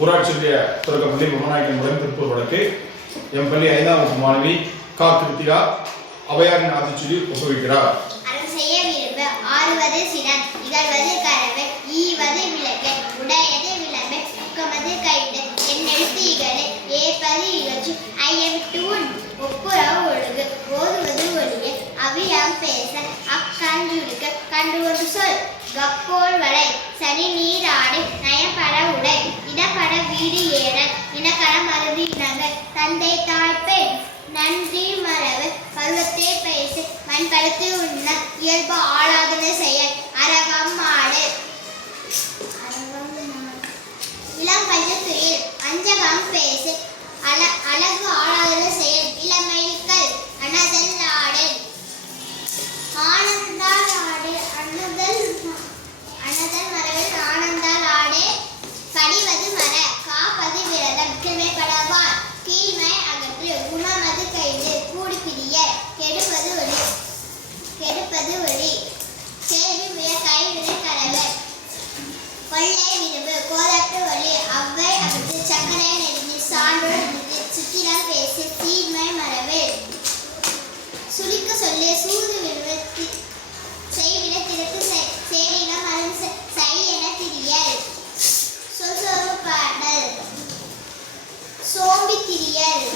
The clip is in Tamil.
ஊராட்சியுடைய தொடக்கப்பள்ளி பொம்மநாயக்கன் உடன் திருப்பூர் வழக்கு எம் பள்ளி 5ஆம் வகுப்பு மாணவி கா கிருத்திகா அவையாரின் ஆட்சியில் ஒப்புவிக்கிறார். செய்ய விரும்ப ஆறுவது சிறன் இகழ்வது கரவை ஈவது விளக்கு உடையது விளம்பை உக்கமது கைடு என்னெழுத்து இகழு ஏற்பது இகழ்ச்சி ஐயவிட்டு உண் ஒப்புரவு ஒழுகு ஓதுவது ஒளிய அவியம் பேச அக்கஞ்சுடுக்க கண்டு ஒரு சொல் கப்போல் வளை சனி நீர் ஆடை நயப்பட உடை இடப்பட வீடு ஏறல் இனக்கலம் அறுதி இனங்கள் தந்தை தாய்ப்பேன் நன்றி மரபு பருவத்தே பேசு மண் படுத்து உண்ண இயல்பு ஆளாகுத செயல் அரகம் மாடு இளம் பஞ்சத்துயில் அஞ்சகம் பேசு அழகு ஆளாகுத செயல் இளமைகள் அனதல் ஆடு ஆனந்தால் ஆடு அனதல் மரபில் ஆனந்தால் ஆடு படிவது மர காப்பது விரதம் கிமைப்படவார் கீழ்மை அகற்று குணமது கைது கூடி பிரிய கெடுப்பது ஒளி கேள்வி மிக கைவினை கரவு கொள்ளை விரும்பு கோதட்டு ஒளி அவ்வை அகற்று சக்கரை நெருங்கி சான்றோடு சுற்றிடம் பேசு தீர்மை மரபு சுழிக்க சொல்லி சூது விரும்பு செய்விட திருக்கு சேரிடம் அதன் சை என திரியல் சொசொரு பாடல் சோம்பி திரியல்